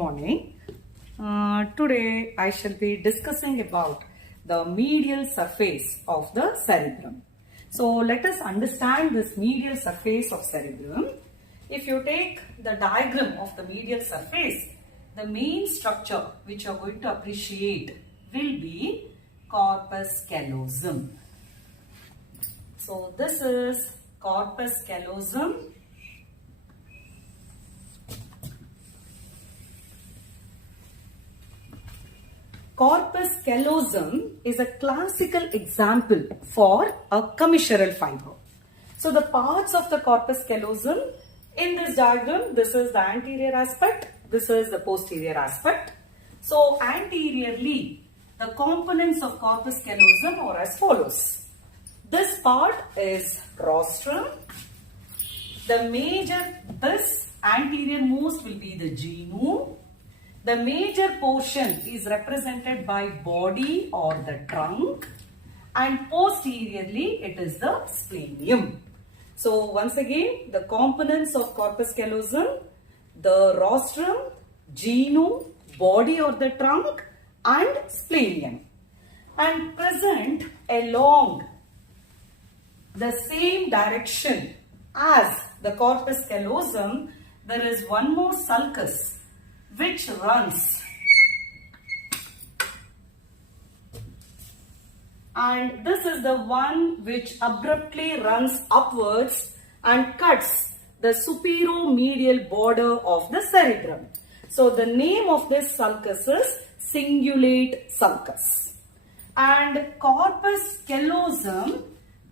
morning. Today I shall be discussing about the medial surface of the cerebrum. So let us understand this medial surface of cerebrum. If you take the diagram of the medial surface, the main structure which you are going to appreciate will be corpus callosum. So this is corpus callosum. Corpus callosum is a classical example for a commissural fiber. So the parts of the corpus callosum in this diagram, this is the anterior aspect, this is the posterior aspect. So anteriorly, the components of corpus callosum are as follows. This part is rostrum. This anterior most will be the genu. The major portion is represented by body or the trunk, and posteriorly it is the splenium. So once again, the components of corpus callosum, the rostrum, genu, body or the trunk, and splenium. And present along the same direction as the corpus callosum, there is one more sulcus which runs, and this is the one which abruptly runs upwards and cuts the superomedial border of the cerebrum. So the name of this sulcus is cingulate sulcus, and corpus callosum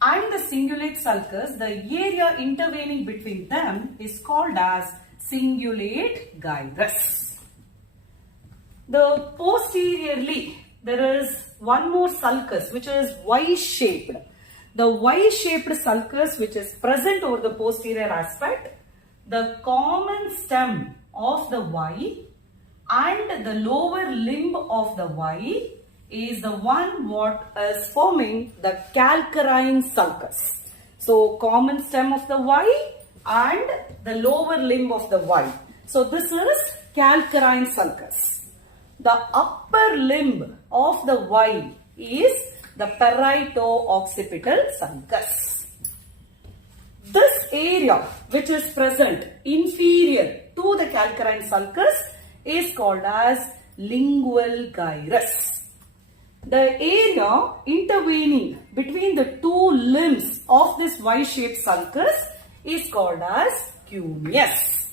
and the cingulate sulcus, the area intervening between them is called as cingulate gyrus. The posteriorly, there is one more sulcus which is Y-shaped. The Y-shaped sulcus which is present over the posterior aspect, the common stem of the Y and the lower limb of the Y is the one what is forming the calcarine sulcus. So common stem of the Y and the lower limb of the Y. So this is calcarine sulcus. The upper limb of the Y is the parieto-occipital sulcus. This area which is present inferior to the calcarine sulcus is called as lingual gyrus. The area intervening between the two limbs of this Y-shaped sulcus is called as cuneus.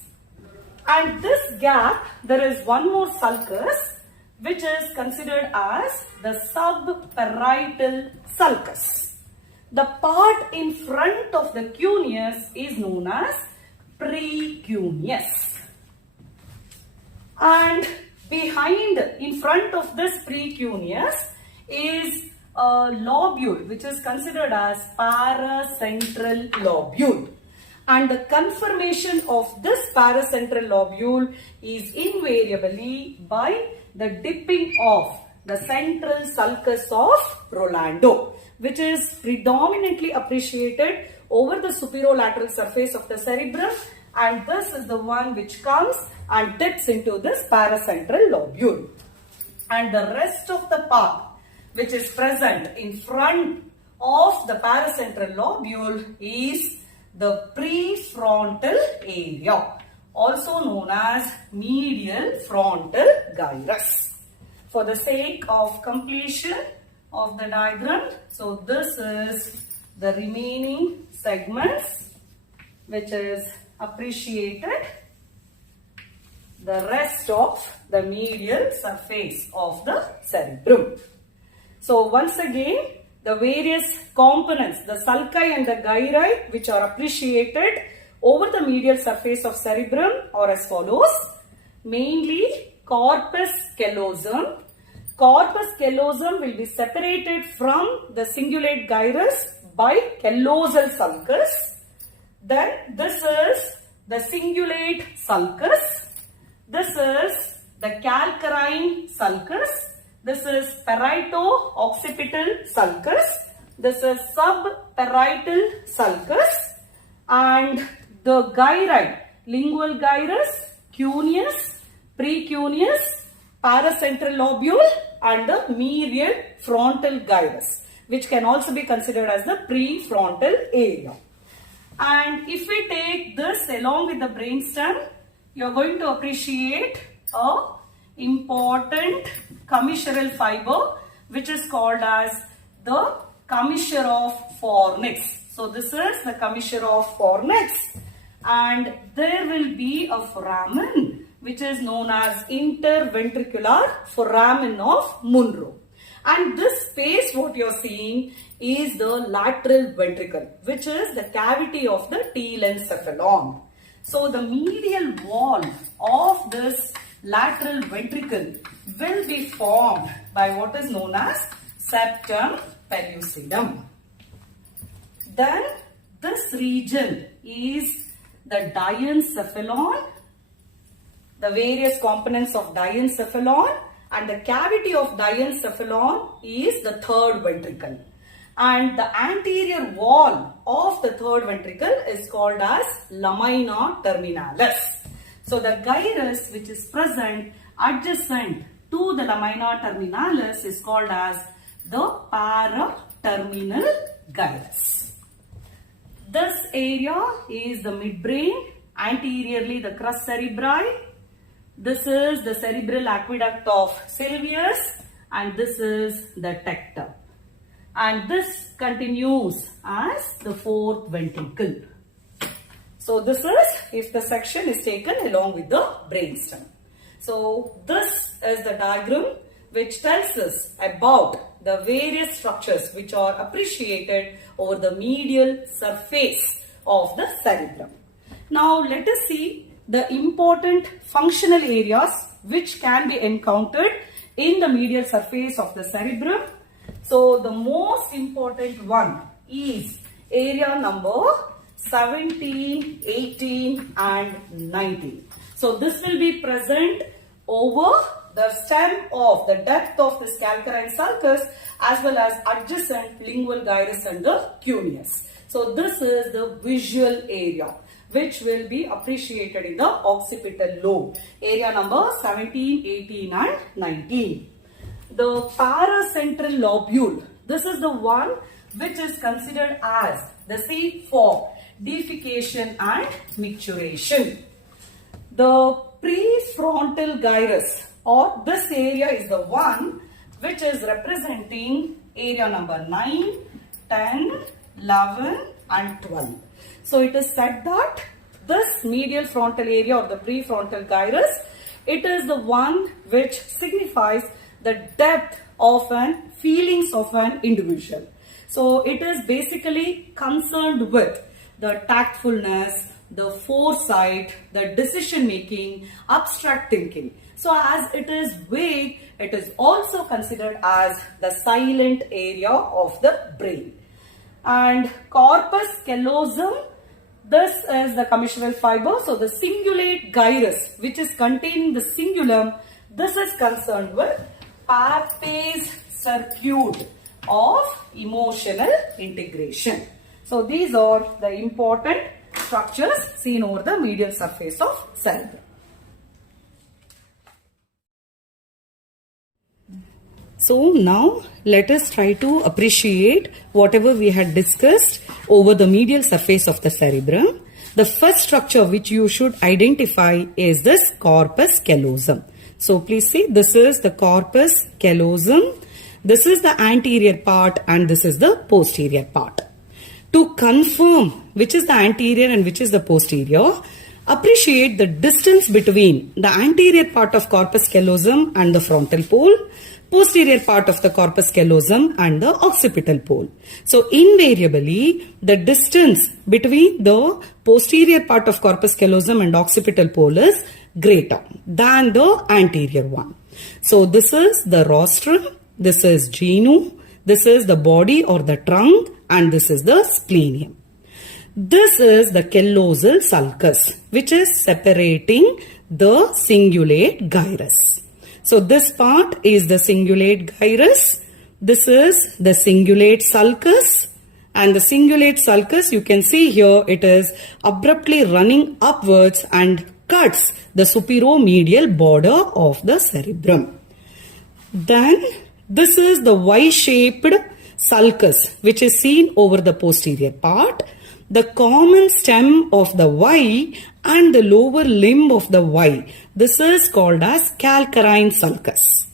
And this gap, there is one more sulcus which is considered as the subparietal sulcus. The part in front of the cuneus is known as precuneus. And behind, in front of this precuneus is a lobule which is considered as paracentral lobule. And the conformation of this paracentral lobule is invariably by the dipping of the central sulcus of Rolando, which is predominantly appreciated over the superolateral surface of the cerebrum, and this is the one which comes and dips into this paracentral lobule. And the rest of the part which is present in front of the paracentral lobule is the prefrontal area, also known as medial frontal gyrus. For the sake of completion of the diagram, so this is the remaining segments which is appreciated, the rest of the medial surface of the cerebrum. So once again, the various components, the sulci and the gyri which are appreciated over the medial surface of cerebrum are as follows. Mainly corpus callosum. Corpus callosum will be separated from the cingulate gyrus by callosal sulcus. Then this is the cingulate sulcus. This is the calcarine sulcus. This is parieto-occipital sulcus. This is subparietal sulcus. And the gyri, lingual gyrus, cuneus, precuneus, paracentral lobule and the medial frontal gyrus, which can also be considered as the prefrontal area. And if we take this along with the brainstem, you are going to appreciate a important commissural fiber which is called as the commissure of fornix. So this is the commissure of fornix, and there will be a foramen which is known as interventricular foramen of Monro. And this space what you are seeing is the lateral ventricle, which is the cavity of the telencephalon. So the medial wall of this lateral ventricle will be formed by what is known as septum pellucidum. Then this region is the diencephalon, the various components of diencephalon, and the cavity of diencephalon is the third ventricle. And the anterior wall of the third ventricle is called as lamina terminalis. So the gyrus which is present adjacent to the lamina terminalis is called as the paraterminal gyrus. This area is the midbrain, anteriorly the crus cerebri. This is the cerebral aqueduct of Sylvius, and this is the tectum. And this continues as the fourth ventricle. So this is if the section is taken along with the brainstem. So this is the diagram which tells us about the various structures which are appreciated over the medial surface of the cerebrum. Now let us see the important functional areas which can be encountered in the medial surface of the cerebrum. So the most important one is area number 17, 18 and 19. So this will be present over the stem of the depth of the calcarine sulcus as well as adjacent lingual gyrus and the cuneus. So this is the visual area which will be appreciated in the occipital lobe. Area number 17, 18 and 19. The paracentral lobule, this is the one which is considered as the seat for defecation and micturition. The prefrontal gyrus, or this area is the one which is representing area number 9, 10, 11 and 12. So it is said that this medial frontal area or the prefrontal gyrus, it is the one which signifies the depth of an feelings of an individual. So it is basically concerned with the tactfulness, the foresight, the decision making, abstract thinking. So as it is vague, it is also considered as the silent area of the brain. And corpus callosum, this is the commissural fiber. So the cingulate gyrus which is contained in the cingulum, this is concerned with pathways circuit of emotional integration. So these are the important structures seen over the medial surface of cerebrum. So now let us try to appreciate whatever we had discussed over the medial surface of the cerebrum. The first structure which you should identify is this corpus callosum. So please see, this is the corpus callosum. This is the anterior part and this is the posterior part. To confirm which is the anterior and which is the posterior, appreciate the distance between the anterior part of corpus callosum and the frontal pole, posterior part of the corpus callosum and the occipital pole. So invariably, the distance between the posterior part of corpus callosum and occipital pole is greater than the anterior one. So this is the rostrum, this is genu, this is the body or the trunk, and this is the splenium. This is the callosal sulcus which is separating the cingulate gyrus. So this part is the cingulate gyrus. This is the cingulate sulcus, and the cingulate sulcus, you can see here, it is abruptly running upwards and cuts the superomedial border of the cerebrum. Then this is the Y-shaped sulcus which is seen over the posterior part. The common stem of the Y and the lower limb of the Y. This is called as calcarine sulcus.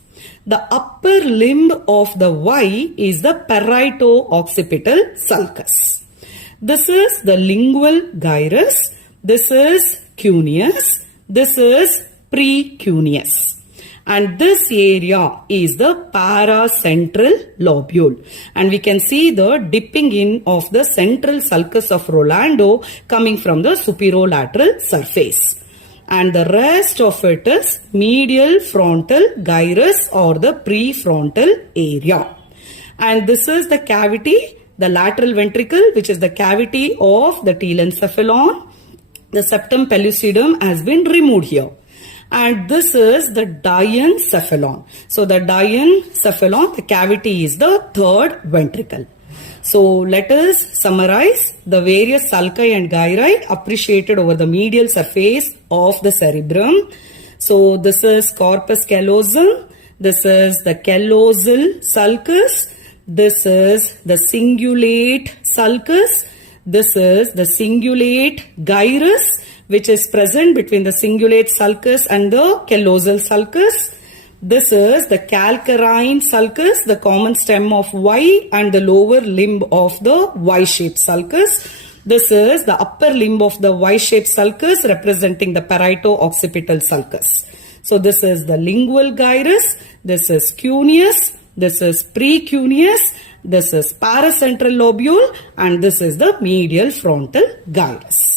The upper limb of the Y is the parieto-occipital sulcus. This is the lingual gyrus. This is cuneus. This is precuneus. And this area is the paracentral lobule. And we can see the dipping in of the central sulcus of Rolando coming from the superolateral surface. And the rest of it is medial frontal gyrus or the prefrontal area. And this is the cavity, the lateral ventricle, which is the cavity of the telencephalon. The septum pellucidum has been removed here. And this is the diencephalon. So the diencephalon, the cavity is the third ventricle. So let us summarize the various sulci and gyri appreciated over the medial surface of the cerebrum. So this is corpus callosum. This is the callosal sulcus. This is the cingulate sulcus. This is the cingulate gyrus, which is present between the cingulate sulcus and the callosal sulcus. This is the calcarine sulcus, the common stem of Y and the lower limb of the Y-shaped sulcus. This is the upper limb of the Y-shaped sulcus representing the parieto-occipital sulcus. So this is the lingual gyrus, this is cuneus, this is precuneus, this is paracentral lobule, and this is the medial frontal gyrus.